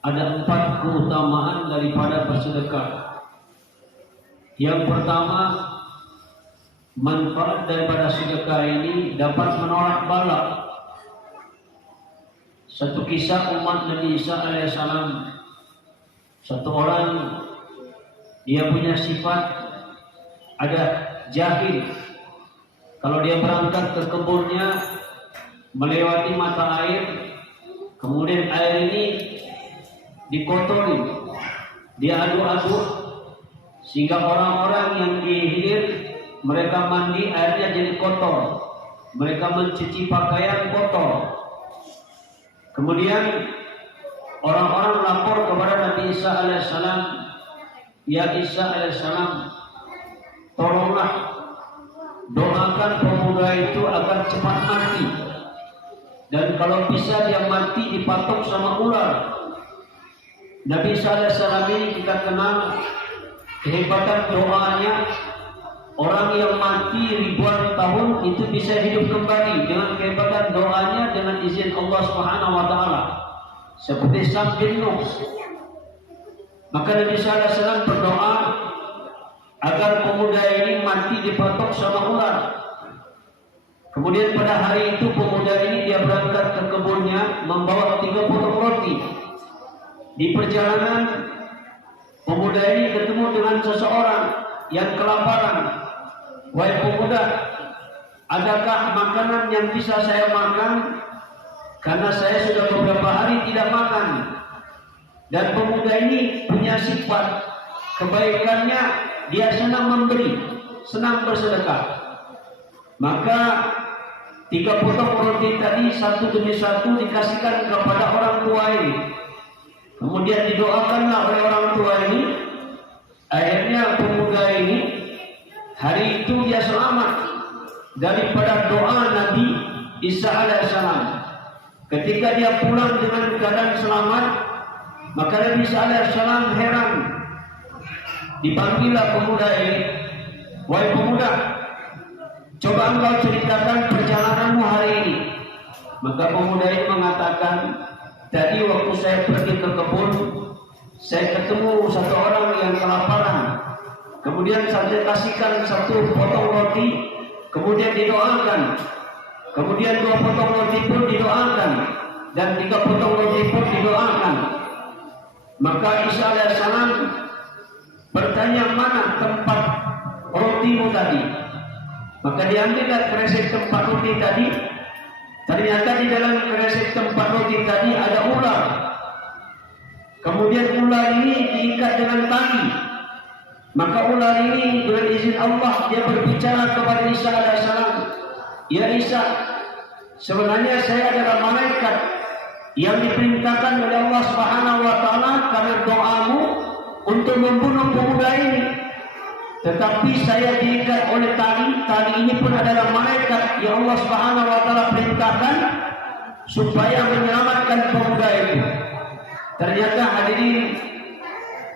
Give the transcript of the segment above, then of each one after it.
ada 4 keutamaan daripada bersedekah. Yang pertama, manfaat daripada sedekah ini dapat menolak bala. Satu kisah umat Nabi Isa alaihissalam, satu orang dia punya sifat ada jahil. Kalau dia berangkat ke kebunnya melewati mata air, kemudian air ini dikotori, diaduk-aduk, sehingga orang-orang yang dihilir mereka mandi airnya jadi kotor, mereka mencuci pakaian kotor. Kemudian orang-orang lapor kepada Nabi Isa alaihissalam, ya Isa alaihissalam, tolonglah doakan pemuda itu agar cepat mati, dan kalau bisa dia mati dipatok sama ular. Nabi Isa alaihissalam ini kita kenal kehebatan doanya. Orang yang mati ribuan tahun itu bisa hidup kembali dengan kehebatan doanya dengan izin Allah Subhanahu wa taala. Seperti Sam bin Nuh. Maka Nabi sallallahu alaihi wasallam berdoa agar pemuda ini mati dipatok sama ular. Kemudian pada hari itu pemuda ini dia berangkat ke kebunnya membawa 3 potong roti. Di perjalanan pemuda ini ketemu dengan seseorang yang kelaparan. Wahai pemuda, adakah makanan yang bisa saya makan? Karena saya sudah beberapa hari tidak makan. Dan pemuda ini punya sifat kebaikannya, dia senang memberi, senang bersedekah. Maka 3 potong roti tadi satu demi satu dikasihkan kepada orang tua ini. Kemudian didoakanlah oleh orang tua ini. Akhirnya pemuda ini hari itu dia selamat daripada doa Nabi Isa alaihissalam. Ketika dia pulang dengan keadaan selamat, maka Nabi Isa alaihissalam heran. Dipanggillah pemuda ini, wahai pemuda, coba engkau ceritakan perjalananmu hari ini. Maka pemuda ini mengatakan, tadi waktu saya pergi ke kebun, saya ketemu satu orang yang kelaparan. Kemudian saya kasihkan 1 potong roti, kemudian didoakan. Kemudian 2 potong roti pun didoakan, dan 3 potong roti pun didoakan. Maka Isa alaihissalam bertanya, mana tempat rotimu tadi? Maka diambillah kresek tempat roti tadi. Ternyata di dalam kresek tempat roti tadi ada ular. Kemudian ular ini diikat dengan tali. Maka ular ini dengan izin Allah dia berbicara kepada Isa alaihissalam, ya Isa, sebenarnya saya adalah malaikat yang diperintahkan oleh Allah Subhanahu wa taala karena doamu untuk membunuh pemuda ini. Tetapi saya diikat oleh tali. Tali ini pun adalah malaikat yang Allah Subhanahu wa taala perintahkan supaya menyelamatkan pemuda itu. Ternyata hadirin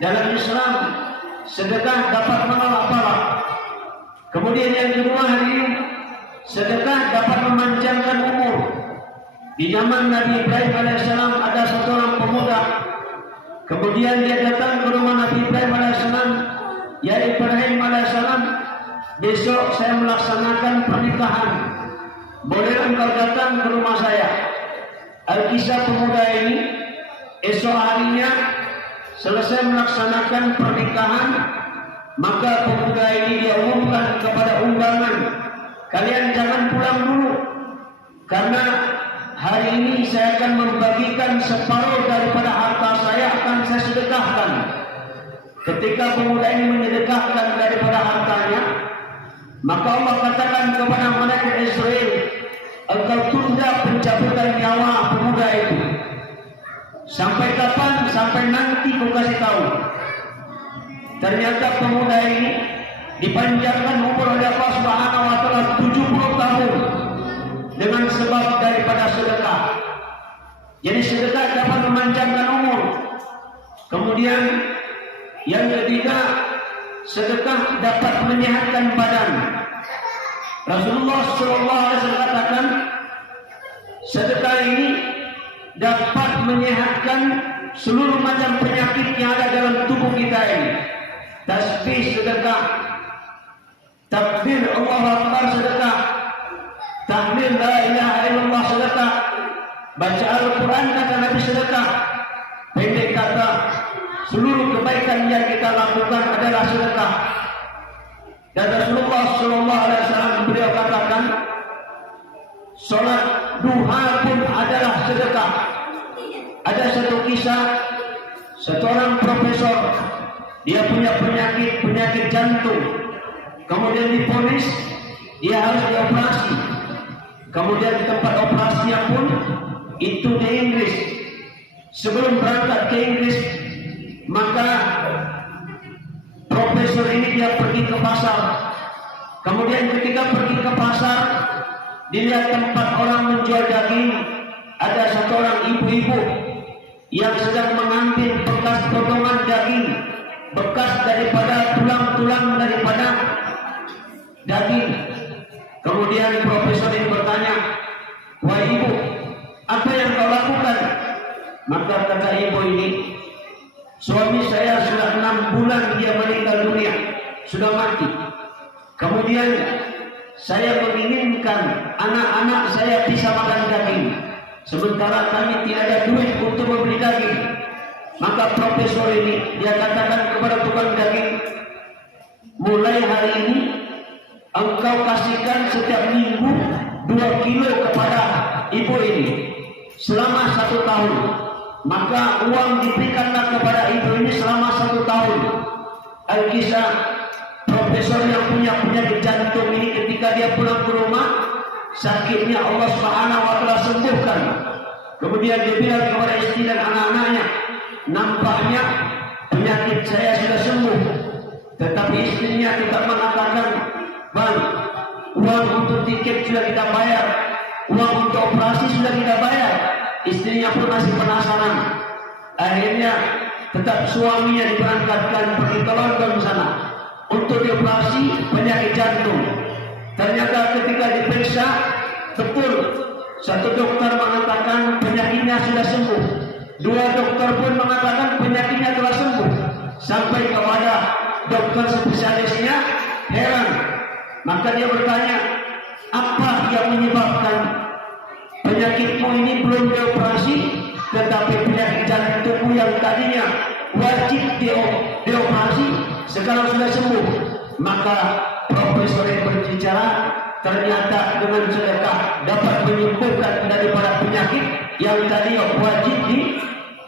dalam Islam, sedekah dapat menolak bala. Kemudian yang kedua hadirin, sedekah dapat memanjangkan umur. Di zaman Nabi Ibrahim alaihissalam ada satu orang pemuda. Kemudian dia datang ke rumah Nabi Ibrahim alaihissalam, ya Ibrahim alaihissalam, besok saya melaksanakan pernikahan. Boleh engkau datang ke rumah saya? Alkisah pemuda ini esok harinya selesai melaksanakan pernikahan, maka pemuda ini dia umumkan kepada undangan, kalian jangan pulang dulu, karena hari ini saya akan membagikan separuh daripada harta saya akan saya sedekahkan. Ketika pemuda ini menyedekahkan daripada hartanya, maka Allah katakan kepada malaikat Israel, engkau tunda pencabutan nyawa pemuda itu. Sampai kapan? Sampai nanti kau kasih tahu. Ternyata pemuda ini dipanjangkan umur oleh Allah Subhanahu wa taala 70 tahun dengan sebab daripada sedekah. Jadi sedekah dapat memanjangkan umur. Kemudian yang ketiga, sedekah dapat menyehatkan badan. Rasulullah SAW katakan, sedekah ini dapat menyehatkan seluruh macam penyakit yang ada dalam tubuh kita ini. Tasbih sedekah, takbir Allahu Akbar sedekah, tahmid la ilaha illallah sedekah, baca Al-Quran kata Nabi sedekah. Pendek kata, seluruh kebaikan yang kita lakukan adalah sedekah. Dan Rasulullah SAW beliau katakan, sholat duha pun adalah sedekah. Ada satu kisah, seorang profesor, dia punya penyakit jantung, kemudian diponis dia harus dioperasi. Kemudian di tempat operasinya pun itu di Inggris. Sebelum berangkat ke Inggris, maka profesor ini dia pergi ke pasar. Kemudian ketika pergi ke pasar, dilihat tempat orang menjual daging. Ada satu orang ibu-ibu yang sedang mengambil bekas potongan daging, bekas daripada tulang-tulang daripada daging. Kemudian profesor ini bertanya, "Wahai ibu, apa yang kau lakukan?" Maka kata ibu ini, "Suami saya sudah 6 bulan dia meninggal dunia, sudah mati. Kemudian saya menginginkan anak-anak saya bisa makan daging, sementara kami tidak ada duit untuk membeli daging." Maka profesor ini dia katakan kepada tukang daging, "Mulai hari ini engkau kasihkan setiap minggu 2 kilo kepada ibu ini selama 1 tahun. Maka uang diberikanlah kepada ibu ini selama 1 tahun." Alkisah profesor yang punya penyakit jantung ini ketika dia pulang ke rumah, sakitnya Allah Subhanahu wa taala sembuhkan. Kemudian dia bilang kepada istri dan anak-anaknya, "Nampaknya penyakit saya sudah sembuh." Tetapi istrinya tetap mengatakan, "Bang, uang untuk tiket sudah kita bayar, uang untuk operasi sudah kita bayar." Istrinya pun masih penasaran. Akhirnya tetap suaminya diberangkatkan pergi ke London sana untuk dioperasi penyakit jantung. Ternyata ketika diperiksa, betul, satu dokter mengatakan penyakitnya sudah sembuh, 2 dokter pun mengatakan penyakitnya telah sembuh. Sampai kepada dokter spesialisnya heran. Maka dia bertanya, "Apa yang menyebabkan penyakitmu ini belum dioperasi, tetapi penyakit jantungmu yang tadinya wajib dioperasi sekarang sudah sembuh?" Maka profesor yang berbicara, ternyata dengan sedekah dapat menyembuhkan daripada penyakit yang tadinya wajib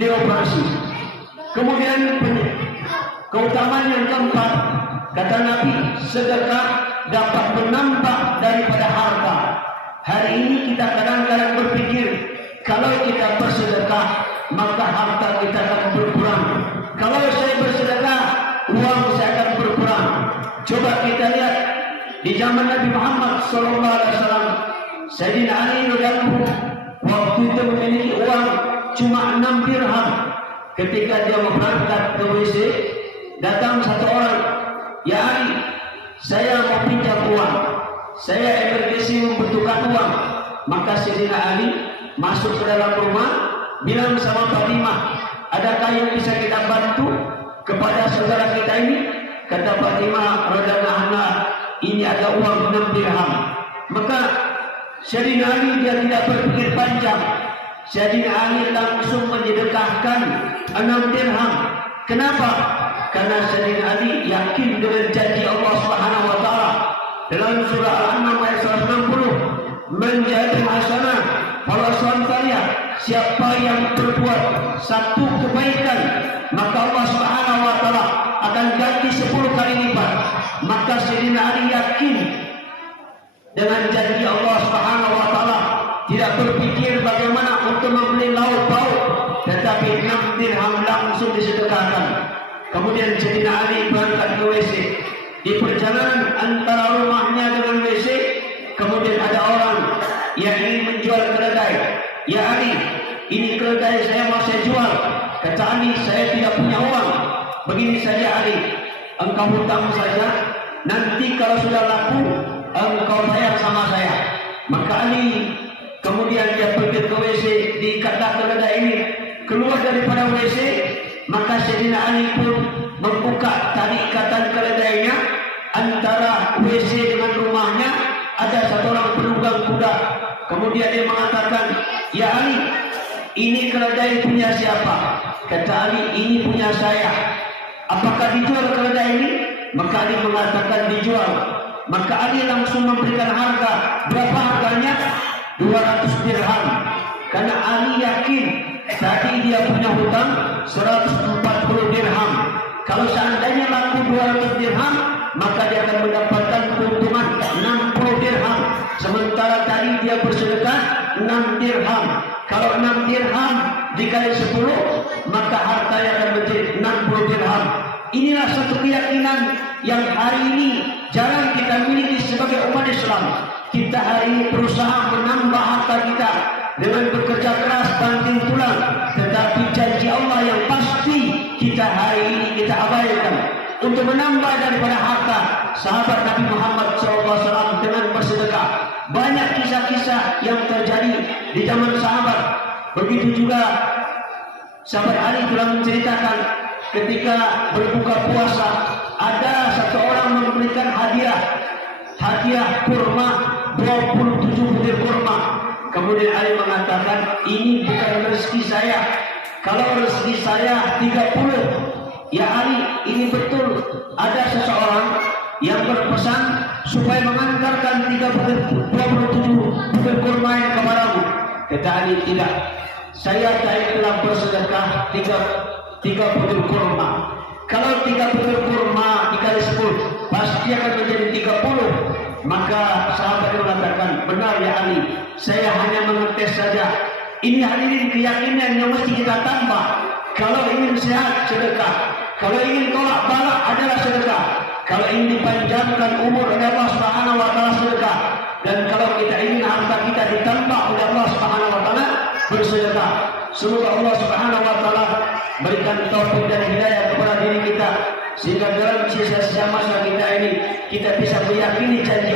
dioperasi. Kemudian keutamaan yang keempat, kata Nabi, sedekah dapat menambah daripada harta. Hari ini kita kadang-kadang berpikir, kalau kita bersedekah maka harta kita akan berkurang. Kalau saya bersedekah, uang saya akan berkurang. Coba kita lihat di zaman Nabi Muhammad SAW, Sayyidina Ali radhiyallahu waktu itu memiliki uang cuma 6 dirham. Ketika dia mau berangkat ke WC, datang satu orang, "Ya Ali, saya mau pinjam uang, saya emergensi membutuhkan uang." Maka Sayyidina Ali masuk ke dalam rumah, bilang sama Fatimah, "Adakah yang bisa kita bantu kepada saudara kita ini?" Kata Fatimah radhiyallahu anha, "Ini ada uang 6 dirham." Maka Sayyidina Ali dia tidak berpikir panjang. Sayyidina Ali langsung menyedekahkan 6 dirham. Kenapa? Karena Sayyidina Ali yakin dengan janji Allah Subhanahu wa taala dalam surah Al-An'am ayat 160, "Menjadi hasanah pada santaria, siapa yang berbuat satu kebaikan, maka Allah Subhanahu wa taala akan ganti 10 kali lipat." Maka Sayyidina Ali yakin dengan janji Allah Subhanahu wa taala, tidak berpikir bagaimana untuk membeli lauk pauk, tetapi 6 dirham langsung disedekahkan. Kemudian Sayyidina Ali berangkat ke WC. Di perjalanan antara rumahnya dengan WC, kemudian ada orang yang ingin menjual keledai. "Ya Ali, ini keledai saya mau saya jual." Kata Ali, "Saya tidak punya uang. Begini saja Ali, engkau hutang saja, nanti kalau sudah laku engkau bayar sama saya." Maka Ali kemudian dia pergi ke WC, dikata keledai ini keluar daripada WC, maka Sayyidina Ali pun membuka tali ikatan keledainya. Antara WC dengan rumahnya ada satu orang penunggang kuda. Kemudian dia mengatakan, "Ya Ali, ini keledai punya siapa?" Kata Ali, "Ini punya saya. Apakah dijual keledai ini?" Maka Ali mengatakan dijual. Maka Ali langsung memberikan harga. Berapa harganya? 200 dirham. Karena Ali yakin tadi dia punya hutang 140 dirham. Kalau seandainya laku 200 dirham, maka dia akan mendapatkan keuntungan 60 dirham. Sementara tadi dia bersedekah 6 dirham. Kalau 6 dirham dikali 10, maka hartanya akan menjadi 60 dirham. Inilah satu keyakinan yang hari ini jarang kita miliki sebagai umat Islam. Kita hari ini berusaha menambah harta kita dengan bekerja keras banting tulang, tetapi janji Allah yang pasti kita hari ini kita abaikan. Untuk menambah daripada harta sahabat Nabi Muhammad SAW dengan bersedekah, banyak kisah-kisah yang terjadi di zaman sahabat. Begitu juga sahabat Ali telah menceritakan ketika berbuka puasa, ada satu orang memberikan hadiah kurma, 27 butir kurma. Kemudian Ali mengatakan, "Ini bukan rezeki saya. Kalau rezeki saya 30." "Ya Ali, ini betul. Ada seseorang yang berpesan supaya mengantarkan 27 butir kurma yang kepadamu." Kata Ali, "Tidak. Saya tadi telah bersedekah 3 butir kurma. Kalau 3 butir kurma dikali 10, pasti akan menjadi 30. Maka sahabat mengatakan, "Benar ya Ali, saya hanya mengetes saja." Ini hadirin keyakinan yang mesti kita tambah. Kalau ingin sehat, sedekah. Kalau ingin tolak balak adalah sedekah. Kalau ingin dipanjangkan umur oleh Allah Subhanahu wa taala, sedekah. Dan kalau kita ingin harta kita ditambah oleh Allah Subhanahu wa taala, bersedekah. Semoga Allah Subhanahu wa taala berikan taufik dan hidayah kepada diri kita, sehingga dalam sisa-sisa masa kita ini kita bisa meyakini janji